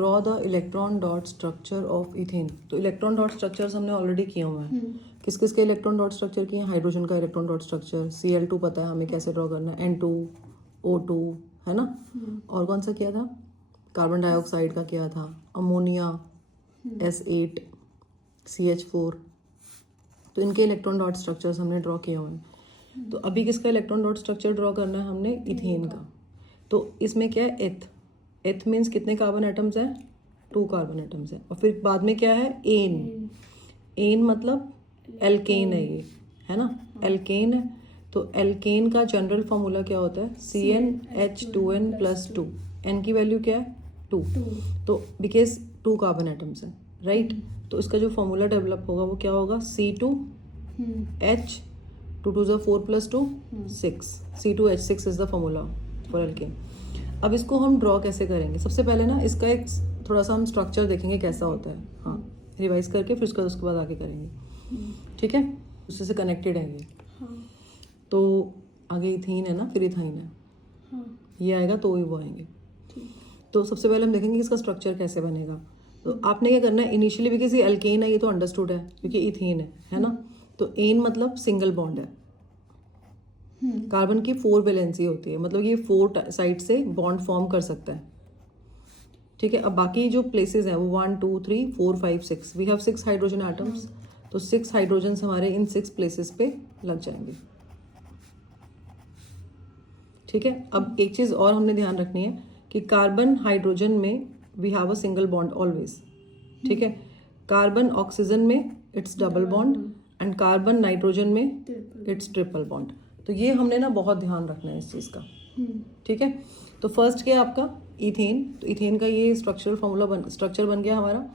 Draw the electron dot structure of ethane. तो electron dot structures हमने already किए हुए हैं। किस किस के इलेक्ट्रॉन डॉट स्ट्रक्चर किए हैं? हाइड्रोजन का इलेक्ट्रॉन डॉट स्ट्रक्चर Cl2 पता है हमें कैसे ड्रॉ करना है, N2 O2 है ना। और कौन सा किया था? कार्बन डाइऑक्साइड का किया था, अमोनिया S8 CH4। तो इनके इलेक्ट्रॉन डॉट स्ट्रक्चर्स हमने ड्रॉ किए हुए हैं। तो अभी किसका इलेक्ट्रॉन डॉट स्ट्रक्चर ड्रॉ करना है हमने? इथेन का। तो इसमें क्या है? एथ मीन्स कितने कार्बन एटम्स हैं? 2 कार्बन एटम्स हैं। और फिर बाद में क्या है? एन मतलब एल्केन है ये, है ना, एल्केन है। तो एल्केन का जनरल फॉर्मूला क्या होता है? CnH2n+2। एन की वैल्यू क्या है? 2। तो बिकॉज 2 कार्बन एटम्स हैं, राइट। तो इसका जो फॉर्मूला डेवलप होगा वो क्या होगा? C2H 2 2 4 + 2 6। C2H6 is the formula for alkane. अब इसको हम ड्रॉ कैसे करेंगे? सबसे पहले ना इसका एक थोड़ा सा हम स्ट्रक्चर देखेंगे कैसा होता है। हाँ, रिवाइज करके फिर उसके बाद आगे करेंगे, ठीक है। उससे से कनेक्टेड है ये। तो आगे इथीन है ना, फिर इथाइन है, ये आएगा तो वो आएंगे। तो सबसे पहले हम देखेंगे इसका स्ट्रक्चर कैसे बनेगा। तो आपने क्या करना है इनिशियली, बिकॉज ये एल्केन है ये तो अंडरस्टूड है क्योंकि इथेन है ना। तो एन मतलब सिंगल बॉन्ड है। कार्बन की 4 वैलेंसी होती है, मतलब ये 4 साइड से बॉन्ड फॉर्म कर सकता है, ठीक है। अब बाकी जो प्लेसेस हैं वो 1 2 3 4 5 6, वी हैव 6 हाइड्रोजन एटम्स। तो 6 हाइड्रोजन हमारे इन 6 प्लेसेस पे लग जाएंगे, ठीक है। अब एक चीज और हमने ध्यान रखनी है कि कार्बन हाइड्रोजन में we have a single bond always, ठीक है। कार्बन ऑक्सीजन में it's double bond and carbon nitrogen में इट्स ट्रिपल बॉन्ड। तो ये हमने ना बहुत ध्यान रखना है इस चीज़ का, ठीक है। तो फर्स्ट क्या है आपका? इथेन। तो इथेन का ये स्ट्रक्चरल फॉर्मूला स्ट्रक्चर बन गया हमारा।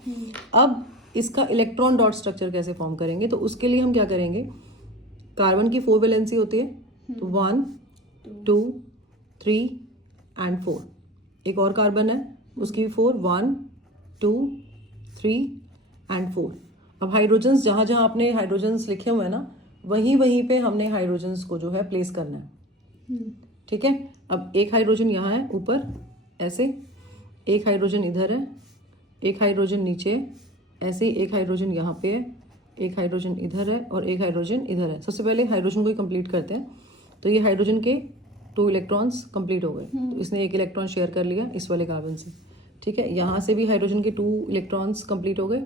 अब इसका इलेक्ट्रॉन डॉट स्ट्रक्चर कैसे फॉर्म करेंगे? तो उसके लिए हम क्या करेंगे? कार्बन की 4 वैलेंसी होती है, तो 1 2 3 एंड 4। एक और कार्बन है उसकी भी 4, 1 2 3 एंड 4। अब हाइड्रोजन्स जहाँ जहाँ आपने हाइड्रोजन्स लिखे हुए हैं ना, वहीं वहीं पे हमने हाइड्रोजन्स को जो है प्लेस करना है, ठीक है। अब एक हाइड्रोजन यहाँ है ऊपर ऐसे, एक हाइड्रोजन इधर है, एक हाइड्रोजन नीचे ऐसे, एक हाइड्रोजन यहाँ पे है, एक हाइड्रोजन इधर है और एक हाइड्रोजन इधर है। सबसे पहले हाइड्रोजन को ही कंप्लीट करते हैं। तो ये हाइड्रोजन के 2 इलेक्ट्रॉन्स कंप्लीट हो गए। तो इसने 1 इलेक्ट्रॉन शेयर कर लिया इस वाले कार्बन से, ठीक है। यहाँ से भी हाइड्रोजन के 2 इलेक्ट्रॉन्स कंप्लीट हो गए।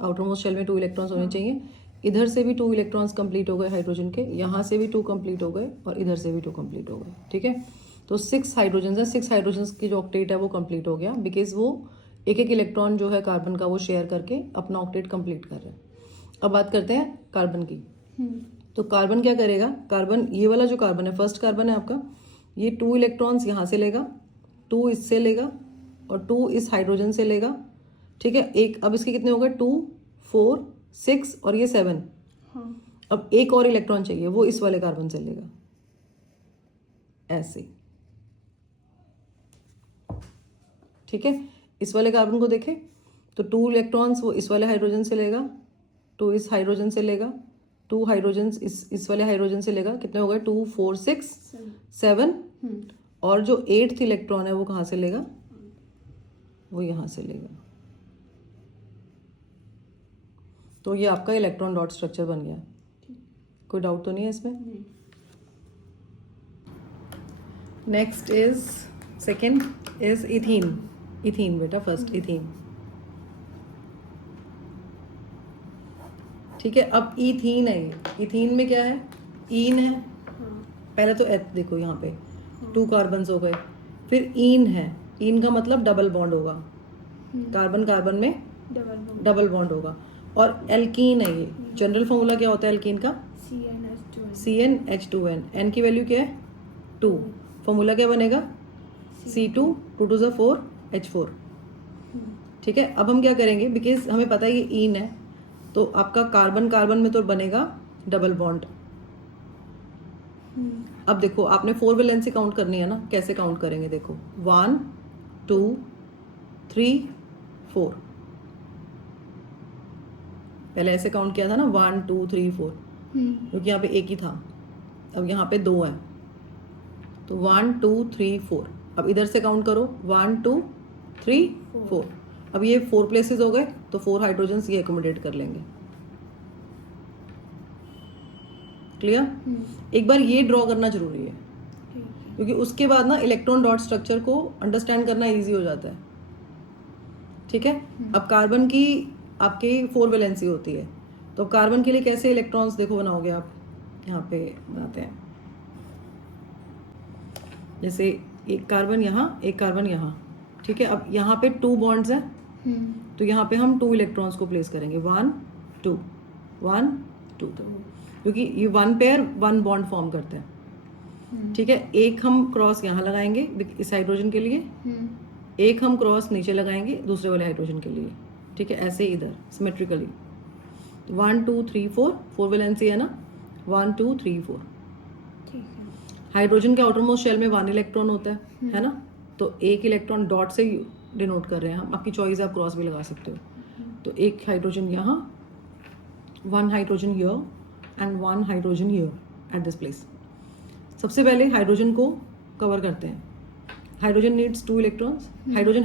आउटर मोस्ट शेल में 2 इलेक्ट्रॉन्स होने चाहिए। इधर से भी 2 इलेक्ट्रॉन्स कंप्लीट हो गए हाइड्रोजन के, यहाँ से भी 2 कंप्लीट हो गए और इधर से भी 2 कंप्लीट हो गए, ठीक है। तो 6 हाइड्रोजन है, 6 हाइड्रोजन की जो ऑक्टेट है वो कंप्लीट हो गया, बिकॉज वो एक एक इलेक्ट्रॉन जो है कार्बन का वो शेयर करके अपना ऑक्टेट कंप्लीट कर रहे हैं। अब बात करते हैं कार्बन की। तो कार्बन क्या करेगा? कार्बन, ये वाला जो कार्बन है, फर्स्ट कार्बन है आपका, ये 2 इलेक्ट्रॉन्स यहाँ से लेगा, 2 इससे लेगा और 2 इस हाइड्रोजन से लेगा, ठीक है। एक अब इसके कितने हो गए? 2 4 6 और ये 7। अब एक और इलेक्ट्रॉन चाहिए, वो इस वाले कार्बन से लेगा ऐसे, ठीक है। इस वाले कार्बन को देखें तो 2 इलेक्ट्रॉन्स वो इस वाले हाइड्रोजन से लेगा, 2 इस हाइड्रोजन से लेगा, 2 हाइड्रोजन इस वाले हाइड्रोजन से लेगा। कितने हो गए? 2 4 6 7। और जो 8th इलेक्ट्रॉन है वो कहाँ से लेगा? वो यहाँ से लेगा। तो ये आपका इलेक्ट्रॉन डॉट स्ट्रक्चर बन गया। कोई डाउट तो नहीं है इसमें? Next is second is ethene. Ethene बेटा, फर्स्ट इथीन, ठीक है। अब इथीन है ये। इथीन में क्या है? ईन है, पहले तो एथ देखो यहाँ पे 2 कार्बन हो गए, फिर ईन है। ईन का मतलब डबल बॉन्ड होगा, कार्बन कार्बन में डबल बॉन्ड होगा। और एल्कीन है ये। जनरल फॉर्मूला क्या होता है एल्कीन का? CnH2n। एन की वैल्यू क्या है? 2। फॉर्मूला क्या बनेगा? C2 2 2 4 H4, ठीक है। अब हम क्या करेंगे, बिकॉज हमें पता है ये ईन है, तो आपका कार्बन कार्बन में तो बनेगा डबल बॉन्ड। अब देखो आपने 4 वैलेंसी काउंट करनी है ना, कैसे काउंट करेंगे? देखो 1 2 3 4, पहले ऐसे काउंट किया था ना, 1 2 3 4, क्योंकि यहाँ पे एक ही था। अब यहाँ पे 2 है तो 1 2 3 4। अब इधर से काउंट करो 1 2 3 4। अब ये 4 प्लेसेस हो गए तो 4 हाइड्रोजन्स ये एकोमोडेट कर लेंगे। क्लियर? एक बार ये ड्रॉ करना जरूरी है क्योंकि उसके बाद ना इलेक्ट्रॉन डॉट स्ट्रक्चर को अंडरस्टैंड करना इजी हो जाता है। ठीक है? अब कार्बन की आपकी 4 वैलेंसी होती है, तो कार्बन के लिए कैसे इलेक्ट्रॉन्स देखो बनाओगे आप, यहाँ पे बनाते हैं। जैसे एक कार्बन यहाँ, एक कार्बन यहाँ, ठीक है? अब यहाँ पे 2 बॉन्ड्स हैं, तो यहाँ पे हम 2 इलेक्ट्रॉन्स को प्लेस करेंगे, 1 2 1 2, क्योंकि ये 1 पेयर 1 बॉन्ड फॉर्म करते हैं। ठीक है? एक हम क्रॉस यहाँ लगाएंगे इस हाइड्रोजन के लिए, एक हम क्रॉस नीचे लगाएंगे दूसरे वाले हाइड्रोजन के लिए। ठीक है? ऐसे इधर सिमेट्रिकली 1 2 3 4, 4 वैलेंसी है ना, 1 2 3 4। हाइड्रोजन के आउटर मोस्ट शेल में 1 इलेक्ट्रॉन होता है ना? तो एक इलेक्ट्रॉन डॉट से डिनोट कर रहे हैं हम, आपकी चॉइस, आप क्रॉस भी लगा सकते हो। तो एक हाइड्रोजन यहाँ, 1 hydrogen here and 1 hydrogen here at this place. सबसे पहले हाइड्रोजन को कवर करते हैं। Hydrogen needs 2 electrons, hydrogen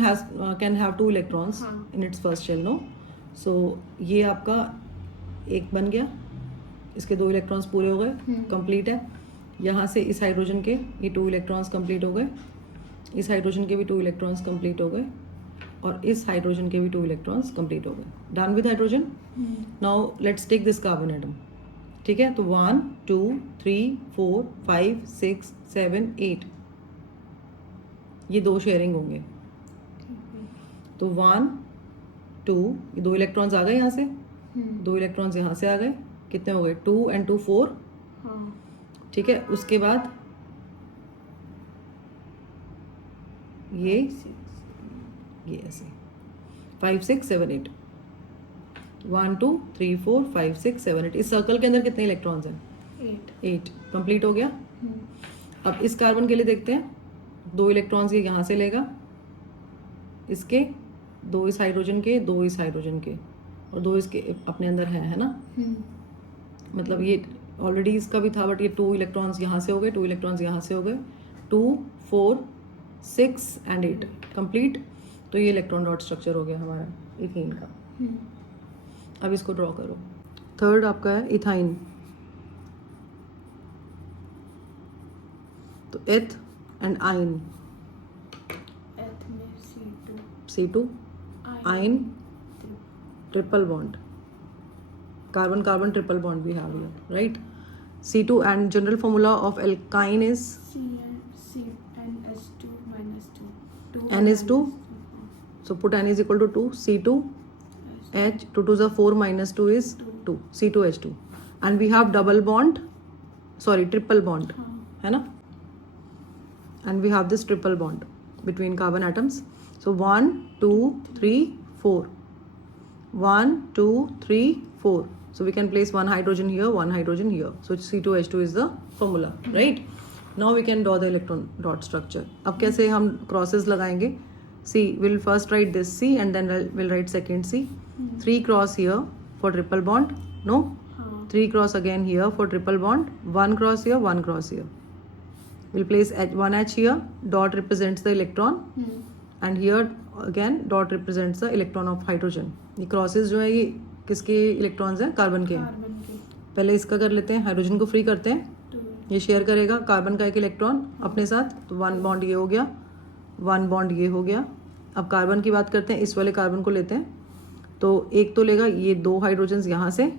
can have 2 electrons in its first shell, no? So ये आपका एक बन गया, इसके 2 इलेक्ट्रॉन्स पूरे हो गए, कंप्लीट है। यहाँ से इस हाइड्रोजन के ये 2 इलेक्ट्रॉन्स कंप्लीट हो गए, इस हाइड्रोजन के भी 2 इलेक्ट्रॉन्स कंप्लीट हो गए, और इस हाइड्रोजन के भी 2 इलेक्ट्रॉन्स कंप्लीट हो गए। Done with hydrogen. Now let's take this carbon atom. ठीक है? तो 1 2 3 4 5 6 7 8 ये 2 शेयरिंग होंगे। तो 1 2 ये 2 इलेक्ट्रॉन्स आ गए यहाँ से, 2 इलेक्ट्रॉन्स यहाँ से आ गए, कितने हो गए? 2 and 2 4। ठीक है? उसके बाद ये ऐसे 5 6 7 8, 1 2 3 4 5 6 7 8। इस सर्कल के अंदर कितने इलेक्ट्रॉन्स हैं? 8। कंप्लीट हो गया। अब इस कार्बन के लिए देखते हैं, 2 इलेक्ट्रॉन्स ये यहाँ से लेगा, इसके 2 इस हाइड्रोजन के, 2 इस हाइड्रोजन के, और 2 इसके अपने अंदर है ना? मतलब ये ऑलरेडी इसका भी था, बट ये 2 इलेक्ट्रॉन्स यहाँ से हो गए, 2 इलेक्ट्रॉन्स यहाँ से हो गए, 2 4 6 and 8 कंप्लीट। तो ये इलेक्ट्रॉन डॉट स्ट्रक्चर हो गया हमारा इथीन का। अब इसको ड्रॉ करो। थर्ड आपका है इथाइन। तो एथ and yne, C2 yne, triple bond, carbon carbon triple bond we have here, right? C2 and general formula of alkyne is N is 2. So put N is equal to 2. C2 H, 2 2s are 4 minus 2 is 2. C2H2. And we have double bond, sorry, triple bond, है ना? And we have this triple bond between carbon atoms. So 1 2 3 4, 1 2 3 4. So we can place 1 hydrogen here, 1 hydrogen here. So C2H2 is the formula, right? Now we can draw the electron dot structure. अब कैसे हम crosses लगाएंगे? C, we'll first write this C and then we'll write second C. 3 cross here for triple bond, no? 3 cross again here for triple bond, 1 cross here, 1 cross here. We'll place 1H here, dot represents the electron, and here again dot represents the electron of hydrogen. ये crosses जो है ये किसके electrons हैं? Carbon के हैं। पहले इसका कर लेते हैं, हाइड्रोजन को फ्री करते हैं, ये शेयर करेगा कार्बन का एक इलेक्ट्रॉन अपने साथ, तो 1 बॉन्ड ये हो गया, 1 बॉन्ड ये हो गया। अब कार्बन की बात करते हैं, इस वाले कार्बन को लेते हैं, तो एक तो लेगा ये 2 हाइड्रोजन्स यहाँ से,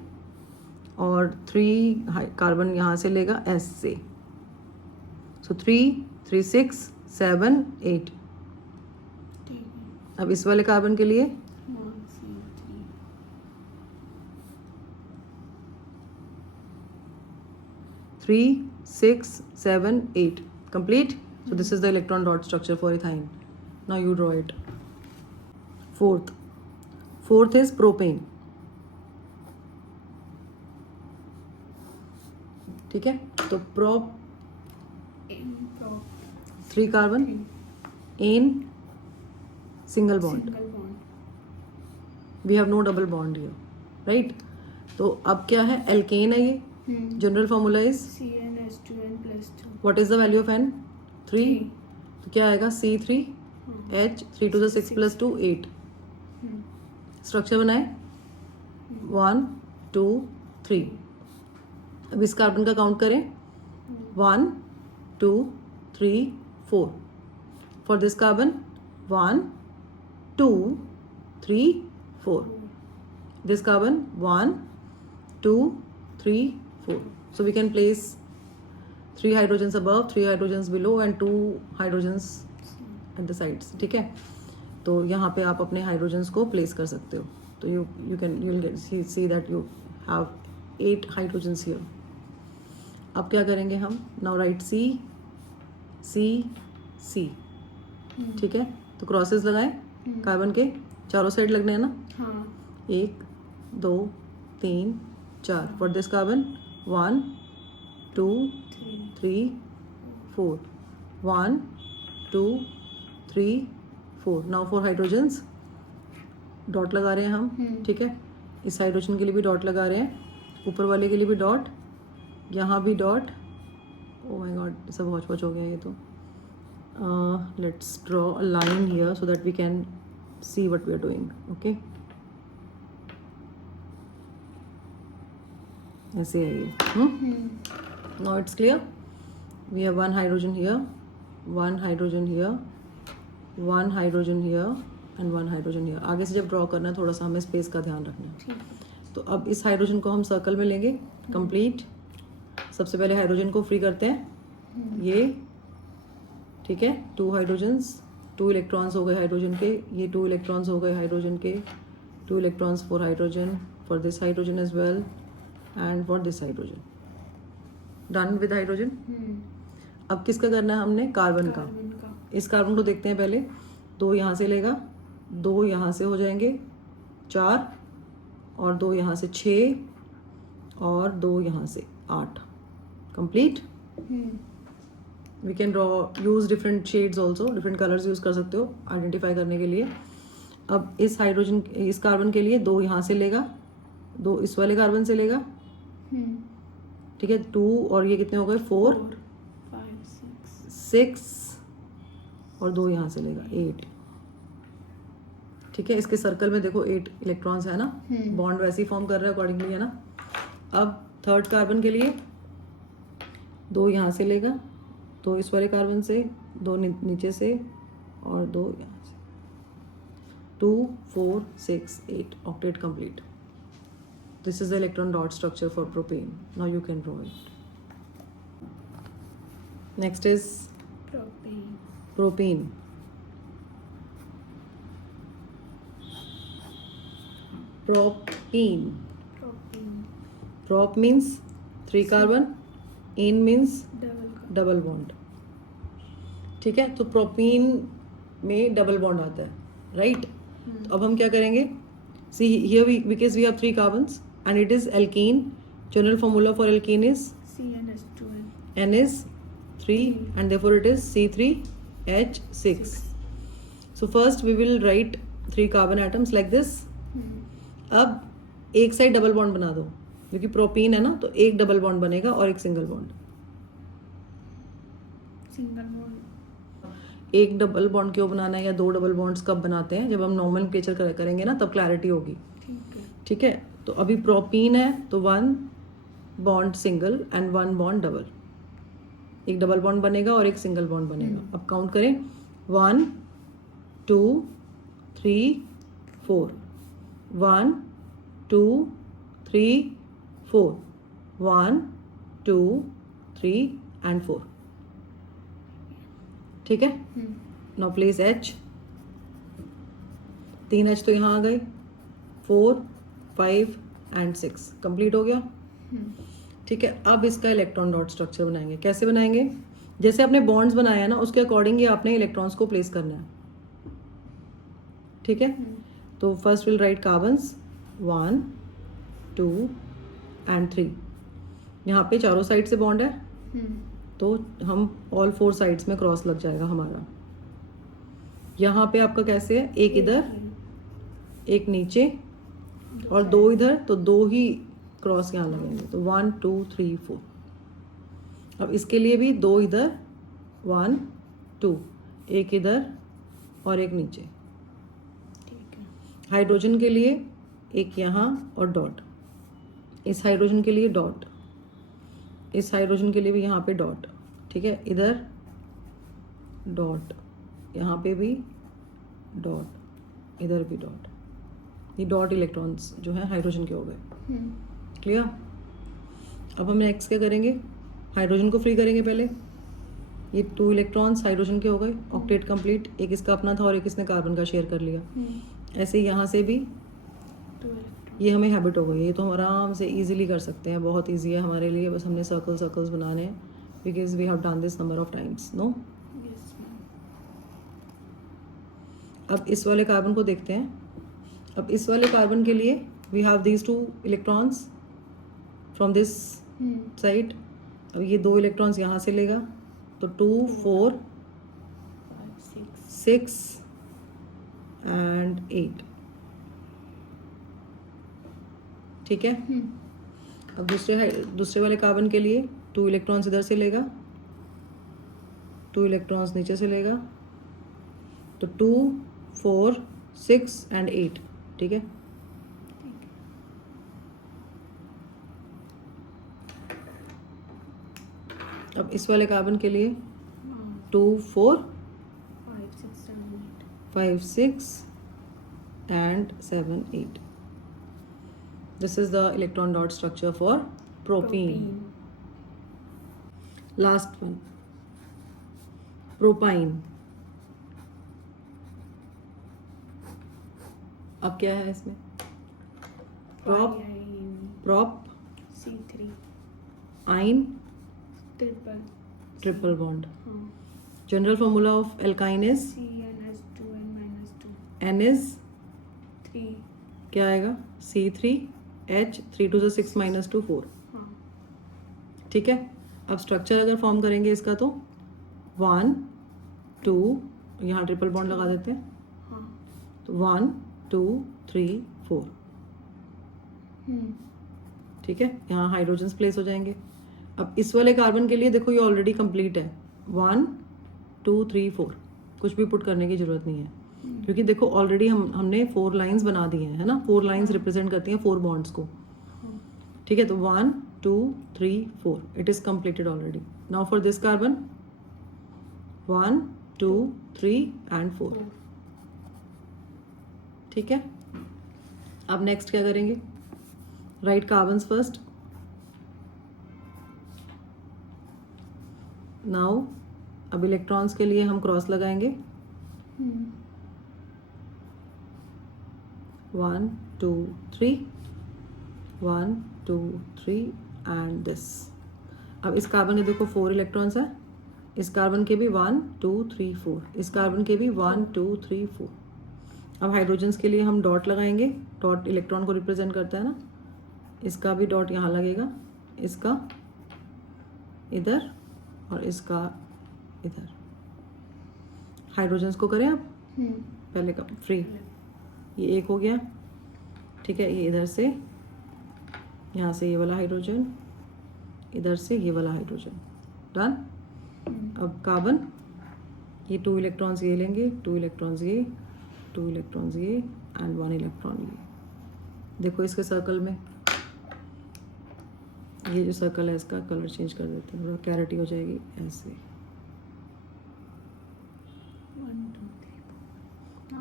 और 3 कार्बन यहाँ से लेगा S से। सो 3 3 6 7 8। अब इस वाले कार्बन के लिए 3 6 7 8 complete. So this is the electron dot structure for ethine. Now you draw it. Fourth is propane. ठीक है? तो prop 3 carbon, ane single bond. We have no double bond here, right? तो अब क्या है? alkane है ये. General formula is CnH2n+2. What is the value of N? 3. तो क्या आएगा? C3 H 3 2 6 plus 2 8. स्ट्रक्चर बनाए 1 2 3. अब इस कार्बन का काउंट करें 1 2 3 4. For this carbon 1 2 3 4. This carbon 1 2 3 4. So we can place 3 hydrogens above, 3 hydrogens below and 2 hydrogens at the sides. ठीक है, तो यहाँ पे आप अपने हाइड्रोजन्स को प्लेस कर सकते हो. तो you will get see that you have 8 hydrogens here. अब क्या करेंगे हम? Now write C C C. ठीक है, तो क्रॉसेस लगाएं कार्बन के चारों साइड लगने हैं ना. हाँ. 1 2 3 4. For this carbon 1 2 3 4. 1 2 3 4. Now for hydrogens dot लगा रहे हैं हम. ठीक है, इस हाइड्रोजन के लिए भी डॉट लगा रहे हैं, ऊपर वाले के लिए भी डॉट, यहाँ भी डॉट. ओ माय गॉड, सब हौच पौच हो गया ये तो. Let's draw a line here so that we can see what we are doing. Okay, ऐसे है ये. Now it's clear. We have 1 hydrogen here, 1 hydrogen here, 1 hydrogen here and 1 hydrogen here. आगे से जब ड्रॉ करना है थोड़ा सा हमें स्पेस का ध्यान रखना है. तो अब इस हाइड्रोजन को हम सर्कल में लेंगे कंप्लीट. सबसे पहले हाइड्रोजन को फ्री करते हैं ये. ठीक है, 2 हाइड्रोजन्स, 2 इलेक्ट्रॉन्स हो गए हाइड्रोजन के. ये 2 इलेक्ट्रॉन्स हो गए हाइड्रोजन के. 2 electrons for hydrogen, for this hydrogen as well and for this hydrogen. Done with hydrogen. अब किसका करना है हमने? कार्बन का. इस कार्बन को देखते हैं पहले. 2 यहाँ से लेगा, 2 यहाँ से हो जाएंगे 4, और 2 यहाँ से 6, और 2 यहाँ से 8. Complete. We can draw use different shades also, different colours use कर सकते हो आइडेंटिफाई करने के लिए. अब इस हाइड्रोजन, इस कार्बन के लिए 2 यहाँ से लेगा, 2 इस वाले कार्बन से लेगा. ठीक है, 2 और ये कितने हो गए? 4 5 6, और 2 यहाँ से लेगा 8. ठीक है, इसके सर्कल में देखो 8 इलेक्ट्रॉन्स है ना. बॉन्ड वैसे ही फॉर्म कर रहा है अकॉर्डिंगली, है ना. अब थर्ड कार्बन के लिए 2 यहाँ से लेगा, 2 इस वाले कार्बन से, 2 नीचे से, और 2 यहाँ से. 2 4 6 8. Octet complete. This is the electron dot structure for propane. Now you can draw it. Next is propene. Propene. Prop means 3 carbon, ene means double bond. ठीक है, तो प्रोपीन में डबल बॉन्ड आता है, राइट. तो अब हम क्या करेंगे? See here because we have 3 carbons and it is alkene. General formula for alkene is CnH2n. N is 3 and therefore it is C3H6. So first we will write 3 carbon atoms like this. अब एक side double bond बना दो, क्योंकि propene है ना, तो एक double bond बनेगा और एक सिंगल बॉन्ड. एक डबल बॉन्ड क्यों बनाना है या 2 डबल बॉन्ड्स कब बनाते हैं? जब हम नॉमेनक्लेचर करेंगे ना, तब क्लैरिटी होगी. ठीक है, तो अभी प्रोपीन है तो 1 bond single and 1 bond double. एक डबल बॉन्ड बनेगा और एक सिंगल बॉन्ड बनेगा. अब काउंट करें 1 2 3 4. 1 2 3 4. 1 2 3 एंड 4. ठीक है, नाउ प्लेस H. 3 H तो यहाँ आ गए. 4 5 एंड 6 कंप्लीट हो गया. ठीक है, अब इसका इलेक्ट्रॉन डॉट स्ट्रक्चर बनाएंगे. कैसे बनाएंगे? जैसे आपने बॉन्ड्स बनाया ना, उसके अकॉर्डिंग ही आपने इलेक्ट्रॉन्स को प्लेस करना है. ठीक है, तो first will write carbons 1 2 and 3. यहाँ पे चारों साइड से बॉन्ड है, तो हम ऑल 4 साइड्स में क्रॉस लग जाएगा हमारा. यहाँ पे आपका कैसे है? एक इधर, एक नीचे, और 2 इधर, तो 2 ही क्रॉस यहाँ लगेंगे. तो 1 2 3 4. अब इसके लिए भी 2 इधर 1 2, एक इधर और एक नीचे। ठीक है। हाइड्रोजन के लिए एक यहाँ और डॉट, इस हाइड्रोजन के लिए डॉट, इस हाइड्रोजन के लिए भी यहाँ पे डॉट, ठीक है, इधर डॉट, यहाँ पे भी डॉट, इधर भी डॉट। ये डॉट इलेक्ट्रॉन्स जो है हाइड्रोजन के हो गए। क्लियर? अब हम नेक्स्ट क्या करेंगे, हाइड्रोजन को फ्री करेंगे पहले। ये 2 इलेक्ट्रॉन्स हाइड्रोजन के हो गए, ऑक्टेट कंप्लीट। एक इसका अपना था और एक इसने कार्बन का शेयर कर लिया। ऐसे यहाँ से भी ये हमें हैबिट हो गई है, ये तो हम आराम से इजीली कर सकते हैं, बहुत इजी है हमारे लिए। बस हमने सर्कल्स बनाने हैं, because we have done this number of times. No, अब इस वाले कार्बन को देखते हैं। अब इस वाले कार्बन के लिए we have these 2 electrons from this side. अब ये 2 इलेक्ट्रॉन्स यहाँ से लेगा, तो 2 4 6 एंड 8, ठीक है। अब दूसरे वाले कार्बन के लिए 2 इलेक्ट्रॉन्स इधर से लेगा, 2 इलेक्ट्रॉन्स नीचे से लेगा, तो 2 4 6 एंड 8, ठीक है। अब इस वाले कार्बन के लिए 2 4 5 6 and 7 8. This is the electron dot structure for propene. Last one, propyne. अब क्या है इसमें, prop C3 ine triple bond. General formula of alkyne is CnH2n-2 N is 3 क्या आएगा, C3H 3 to the 6 minus 2 4, ठीक है। अब स्ट्रक्चर अगर फॉर्म करेंगे इसका तो 1 2, यहाँ ट्रिपल बॉन्ड लगा देते हैं, तो 1 2 3 4, ठीक है। यहाँ हाइड्रोजन्स प्लेस हो जाएंगे। अब इस वाले कार्बन के लिए देखो ये ऑलरेडी कंप्लीट है, 1 2 3 4, कुछ भी पुट करने की जरूरत नहीं है, क्योंकि देखो ऑलरेडी हमने 4 लाइंस बना दी हैं, है ना। 4 लाइंस रिप्रेजेंट करती हैं 4 बॉन्ड्स को, ठीक है। तो 1 2 3 4, it is completed already. Now for this carbon 1 2 3 and 4, ठीक है। अब नेक्स्ट क्या करेंगे, राइट कार्बन्स फर्स्ट। नाउ अब इलेक्ट्रॉन्स के लिए हम क्रॉस लगाएंगे, 1 2 3 1 2 3 एंड दिस। अब इस कार्बन के देखो 4 इलेक्ट्रॉन्स है, इस कार्बन के भी 1 2 3 4, इस कार्बन के भी 1 2 3 4। अब हाइड्रोजन्स के लिए हम डॉट लगाएंगे, डॉट इलेक्ट्रॉन को रिप्रेजेंट करता है ना, इसका भी डॉट यहाँ लगेगा, इसका इधर और इसका इधर। हाइड्रोजन्स को करें अब, पहले का फ्री, ये एक हो गया, ठीक है। ये इधर से, यहाँ से ये वाला हाइड्रोजन, इधर से ये वाला हाइड्रोजन, डन। अब कार्बन, ये 2 इलेक्ट्रॉन्स ये लेंगे, 2 इलेक्ट्रॉन्स ये, 2 इलेक्ट्रॉन्स ये एंड 1 इलेक्ट्रॉन ये। देखो इसके सर्कल में, ये जो सर्कल है इसका कलर चेंज कर देते हैं, थोड़ा क्लैरिटी हो जाएगी ऐसे।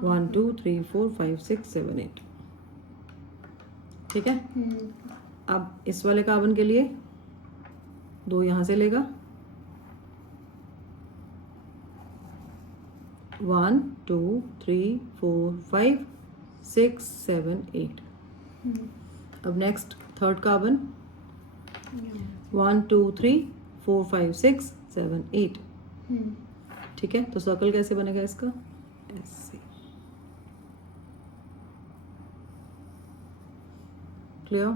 1 2 3 4 5 6 7 8, ठीक है। अब इस वाले कार्बन के लिए 2 यहाँ से लेगा, 1 2 3 4 5 6 7 8। अब नेक्स्ट थर्ड कार्बन 1 2 3 4 5 6 7 8, ठीक है। तो सर्कल कैसे बनेगा इसका, ऐसे। Clear?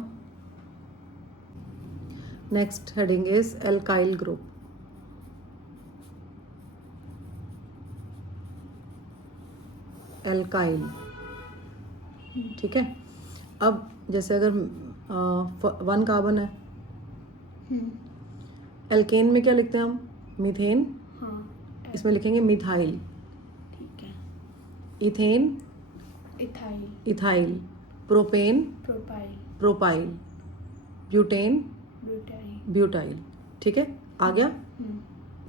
Next heading is alkyl group. Alkyl, ठीक है। अब जैसे अगर 1 कार्बन है, एल्केन में क्या लिखते हैं हम, मीथेन, इसमें लिखेंगे मिथाइल, ठीक है। Ethane, ethyl, ethyl, propane, propyl, propyl, butane, butyl. Butyl. ठीक है, आ गया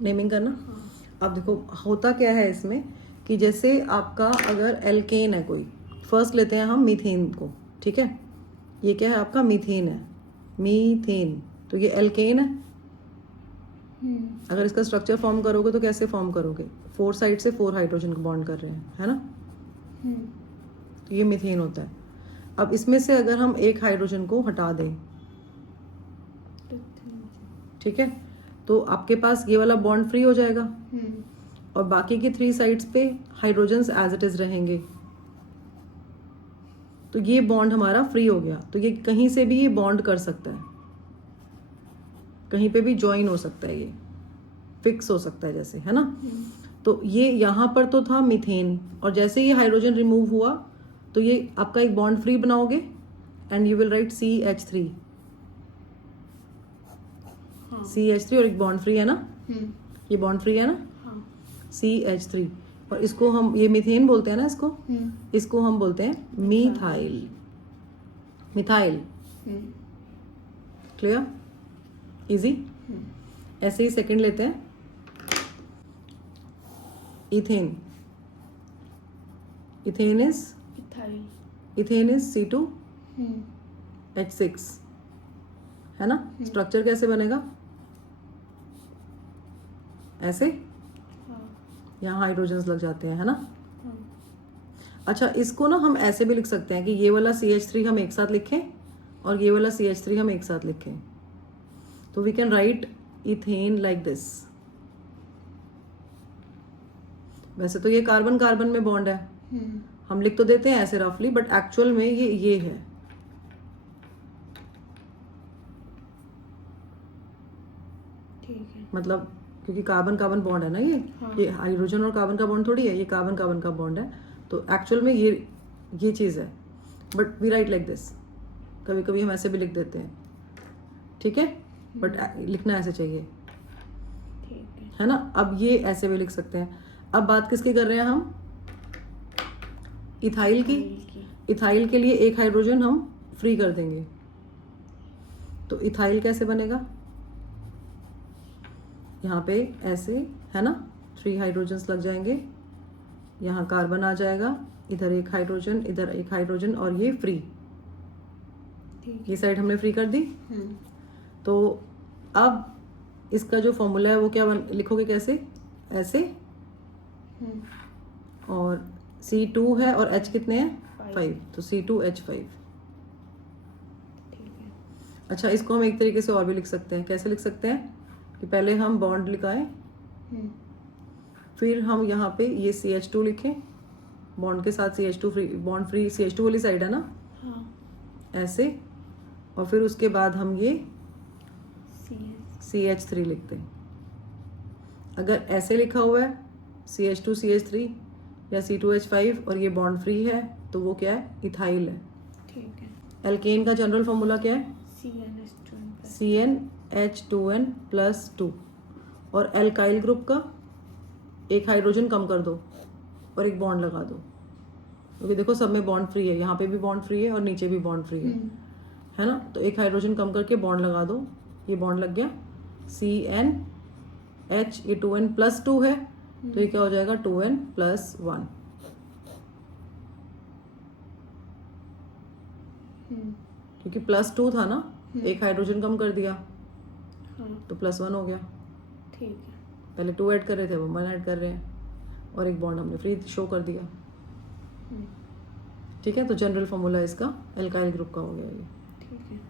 नेमिंग करना। हाँ। अब देखो होता क्या है इसमें कि जैसे आपका अगर एल्केन है कोई, फर्स्ट लेते हैं हम मीथेन को, ठीक है, ये क्या है आपका मीथेन है, मीथेन, तो ये एल्केन है। अगर इसका स्ट्रक्चर फॉर्म करोगे तो कैसे फॉर्म करोगे, 4 साइड से 4 हाइड्रोजन को बॉन्ड कर रहे हैं, है ना, तो ये मीथेन होता है। अब इसमें से अगर हम एक हाइड्रोजन को हटा दें, ठीक है, तो आपके पास ये वाला बॉन्ड फ्री हो जाएगा और बाकी की 3 साइड्स पे हाइड्रोजन्स एज इट इज रहेंगे, तो ये बॉन्ड हमारा फ्री हो गया। तो ये कहीं से भी ये बॉन्ड कर सकता है, कहीं पे भी ज्वाइन हो सकता है, ये फिक्स हो सकता है जैसे, है ना। तो ये यहाँ पर तो था मीथेन, और जैसे ये हाइड्रोजन रिमूव हुआ तो ये आपका एक बॉन्ड फ्री बनाओगे and you will write CH3, CH3 और एक बॉन्ड फ्री है ना, ये बॉन्ड फ्री है ना, CH3, और इसको हम, ये मीथेन बोलते हैं ना इसको, इसको हम बोलते हैं मीथाइल, मिथाइल। Clear, easy. ऐसे ही सेकंड लेते हैं, ethane, ethane is, ethyl, ethane is C2H6, है ना। स्ट्रक्चर कैसे बनेगा, ऐसे, यहाँ हाइड्रोजन्स लग जाते हैं, है ना। अच्छा, इसको ना हम ऐसे भी लिख सकते हैं कि ये वाला CH3 हम एक साथ लिखें और ये वाला CH3 हम एक साथ लिखें, तो we can write ethane like this. वैसे तो ये कार्बन कार्बन में बॉन्ड है, हम लिख तो देते हैं ऐसे रफली, बट एक्चुअल में ये है। ठीक है। मतलब क्योंकि कार्बन कार्बन बॉन्ड है ना ये हाइड्रोजन और कार्बन का बॉन्ड थोड़ी है, ये कार्बन कार्बन का बॉन्ड है, तो एक्चुअल में ये चीज़ है, but we write like this. कभी कभी हम ऐसे भी लिख देते हैं, ठीक है, बट लिखना ऐसे चाहिए, ठीक है ना। अब ये ऐसे भी लिख सकते हैं। अब बात किसकी कर रहे हैं हम, इथाइल की। इथाइल के लिए एक हाइड्रोजन हम फ्री कर देंगे, तो इथाइल कैसे बनेगा, यहाँ पे ऐसे, है ना, 3 हाइड्रोजन्स लग जाएंगे, यहाँ कार्बन आ जाएगा, इधर एक हाइड्रोजन, इधर एक हाइड्रोजन, और ये फ्री, ये साइड हमने फ्री कर दी। तो अब इसका जो फॉर्मूला है वो क्या लिखोगे, कैसे, ऐसे, और C2 है और H कितने हैं, 5, तो C2H5। अच्छा, इसको हम एक तरीके से और भी लिख सकते हैं, कैसे लिख सकते हैं कि पहले हम बॉन्ड लिखाएं, फिर हम यहाँ पे ये CH2 लिखें, बॉन्ड के साथ CH2 free, bond free CH2 वाली साइड है ना, ऐसे, और फिर उसके बाद हम ये CH3 लिखते हैं। अगर ऐसे लिखा हुआ है CH2 CH3 या C2H5 और ये बॉन्ड फ्री है, तो वो क्या है, इथाइल है। ठीक है। एल्केन का जनरल फॉर्मूला क्या है, CnH2n+2, और एल्काइल ग्रुप का एक हाइड्रोजन कम कर दो और एक बॉन्ड लगा दो, क्योंकि देखो सब में बॉन्ड फ्री है, यहाँ पे भी बॉन्ड फ्री है और नीचे भी बॉन्ड फ्री है ना, तो एक हाइड्रोजन कम करके बॉन्ड लगा दो, ये बॉन्ड लग गया, CnH, ये 2n+2 है, तो ये क्या हो जाएगा, 2n+1, क्योंकि +2 था ना, एक हाइड्रोजन कम कर दिया, तो +1 हो गया। ठीक है। पहले 2 ऐड कर रहे थे, वो 1 ऐड कर रहे हैं, और एक बॉन्ड हमने फ्री शो कर दिया। ठीक है, तो जनरल फॉर्मूला इसका एल्काइल ग्रुप का हो गया ये। ठीक है।